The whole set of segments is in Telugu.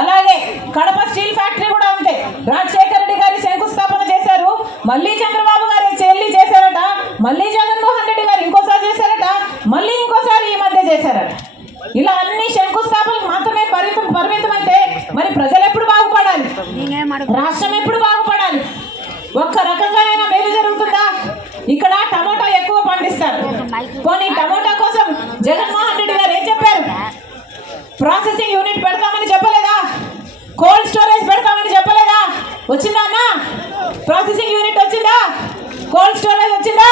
అలాగే కడప స్టీల్ ఫ్యాక్టరీ కూడా ఉంది రాజశేఖర రెడ్డి గారి శంకుస్థాపన చేశారు. మళ్ళీ చంద్రబాబు గారు చెల్లి చేశారట. మళ్ళీ జగన్మోహన్ రెడ్డి గారు ఇంకోసారి చేశారట. మళ్ళీ ఇంకోసారి ఈ మధ్య చేశారట. ఇలా అన్ని శంకుస్థాపనలు మాత్రమే పరిమితం పరిమితం అంటే మరి ప్రజలు ఎప్పుడు బాగుపడాలి? రాష్ట్రం ఎప్పుడు బాగుపడాలి? ఒక్క రకంగా మేలు జరుగుతుందా? ఇక్కడ టమోటా ఎక్కువ పండిస్తారు. కొన్ని టమోటా కోసం జగన్మోహన్ వచ్చిందా అన్న? ప్రాసెసింగ్ యూనిట్ వచ్చిందా? కోల్డ్ స్టోరేజ్ వచ్చిందా?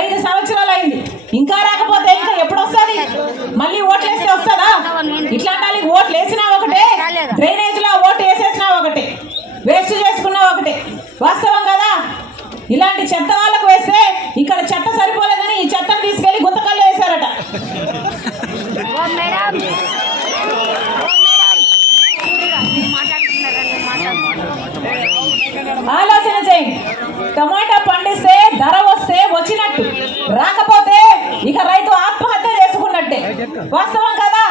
ఐదు సంవత్సరాలు అయింది. ఇంకా రాకపోతే ఇంకా ఎప్పుడు వస్తుంది? మళ్ళీ ఓట్లు వేస్తే వస్తుందా? ఇట్లాంటి వాళ్ళకి ఓట్లు వేసినా ఒకటే డ్రైనేజ్లో ఓటు వేసేసినా ఒకటే వేస్ట్ చేసుకున్నా ఒకటే. వాస్తవం కదా? ఇలాంటి చెత్త వాళ్ళకు వేస్తే ఇక్కడ చెత్త వచ్చినట్టు. రాకపోతే ఇక రైతు ఆత్మహత్య చేసుకున్నట్టే. వాస్తవం కదా?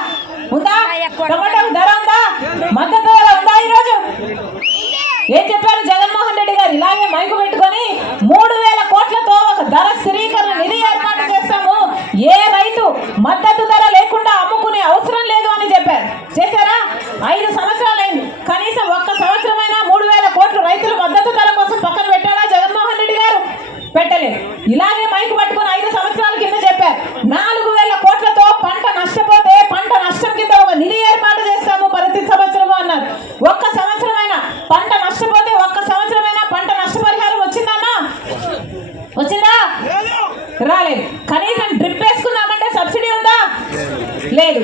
ఉందా? టమాటాకు ధర ఉందా? మద్దతు ధర ఉందా ఈరోజు? ఏం చెప్పారు జగన్మోహన్ రెడ్డి గారు? ఇలాగే మైకు పెట్టుకొని మూడు వేల కోట్లతో ఒక ధర స్థిరీకరణ నిధి ఏర్పాటు చేస్తాము. ఏ రైతు మద్దతు ధర లేకుండా అమ్ముకునే అవసరం లేదు అని చెప్పారు. చేశారా? ఐదు సంవత్సరాలు కనీసం ఒక్క సంవత్సరమైనా మూడు వేల కోట్లు రైతుల మద్దతు ధర కోసం పక్కన పెట్టారా జగన్మోహన్ రెడ్డి గారు పెట్టలేదు ఇలాగే మైకు పట్టుకొని ఐదు సంవత్సరాల కింద చెప్పారు నాలుగు వేల కోట్లతో పంట నష్టపోతే పంట నష్టం కింద ఒక నిధి ఏర్పాటు చేస్తాము ప్రతి సంవత్సరము అన్నారు ఒక్క సంవత్సరమైనా పంట నష్టపోతే ఒక్క సంవత్సరమైనా పంట నష్టపరిహారం వచ్చిందన్నా వచ్చిందా రాలేదు. కనీసం డ్రిప్ వేసుకుందామంటే సబ్సిడీ ఉందా? లేదు.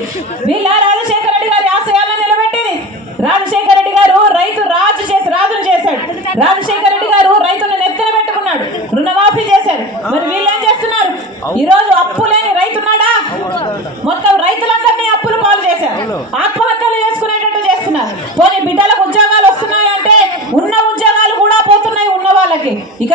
వీళ్ళ రాజశేఖర రెడ్డి గారి ఆశయాలను నిలబెట్టేది. రాజశేఖర రెడ్డి గారు రైతు రాజు చేసి రాజును చేశాడు. రాజశేఖర రెడ్డి గారు రైతును నెత్తిన పెట్టుకున్నాడు. రుణమాఫీ చేశాడు మరి వీళ్ళు ఏం చేస్తున్నారు? ఈ రోజు అప్పు లేని రైతున్నాడా? మొత్తం రైతులందరినీ అప్పులు పాలు చేశారు. ఆత్మహత్యలు చేసుకునేటట్టు చేస్తున్నారు. పోనీ బిడ్డలకు ఉద్యోగాలు వస్తున్నాయంటే ఉన్న ఉద్యోగాలు కూడా పోతున్నాయి ఉన్న వాళ్ళకి. ఇక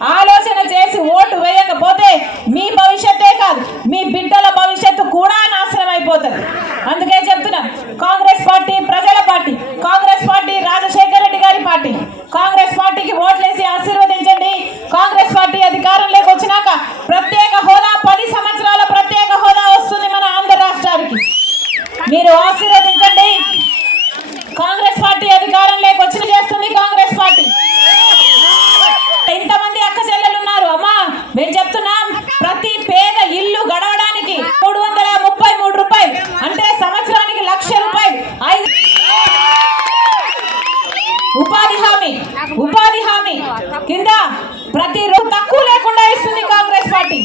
আর ఉపాధి హామీ కింద ప్రతి రోజు తక్కువ లేకుండా ఇస్తుంది కాంగ్రెస్ పార్టీ.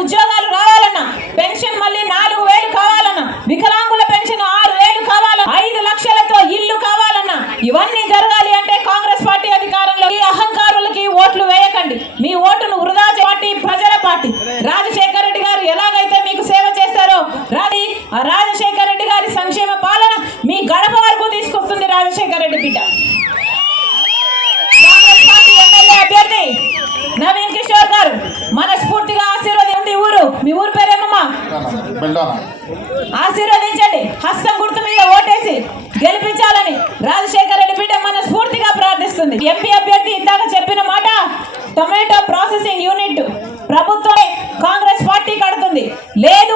ఉద్యోగాలు రావాలన్నా పెన్షన్ మళ్ళీ నాలుగు వేలు కావాలన్నా వికలాంగుల పెన్షన్ ఆరు వేలు కావాలన్నా ఐదు లక్షలతో ఇల్లు కావాలన్నా ఇవన్నీ జరగాలి అంటే కాంగ్రెస్ పార్టీ అధికారంలో ఈ అహంకారులకి ఓట్లు వేయకండి. మీ ఓటును వృధా పార్టీ ప్రజల పార్టీ. రాజశేఖర రెడ్డి గారు ఎలాగైతే మీకు సేవ చేస్తారో రాది ఆ రాజశేఖర రెడ్డి గారి సంక్షేమ పాలన మీ గడప వరకు తీసుకొస్తుంది రాజశేఖర రెడ్డి బిడ్డ కాంగ్రెస్ పార్టీ ఎమ్మెల్యే అభ్యర్థి నవీన్ కిషోర్ గారు మనస్ఫూర్తిగా ఆశీర్వది ఉంది ఊరు మీ ఊరు పేరేమమ్మా బెల్లానా ఆశీర్వదించండి. హస్తం గుర్తు మీద ఓటేసి గెలిపించాలని రాజశేఖర రెడ్డి మన మనస్ఫూర్తిగా ప్రార్థిస్తుంది. ఎంపీ అభ్యర్థి ఇందాక చెప్పిన మాట టొమాటో ప్రాసెసింగ్ యూనిట్ ప్రభుత్వమే కాంగ్రెస్ పార్టీ కడుతుంది. లేదు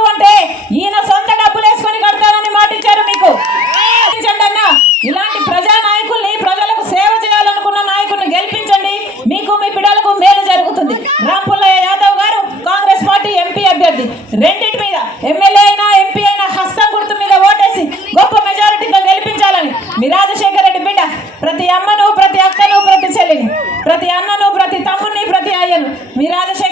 మీ రాజశేఖర రెడ్డి బిడ్డ ప్రతి అమ్మను ప్రతి అక్కను ప్రతి చెల్లిని ప్రతి అన్నను ప్రతి తమ్ముని ప్రతి అయ్యను మీ రాజశేఖర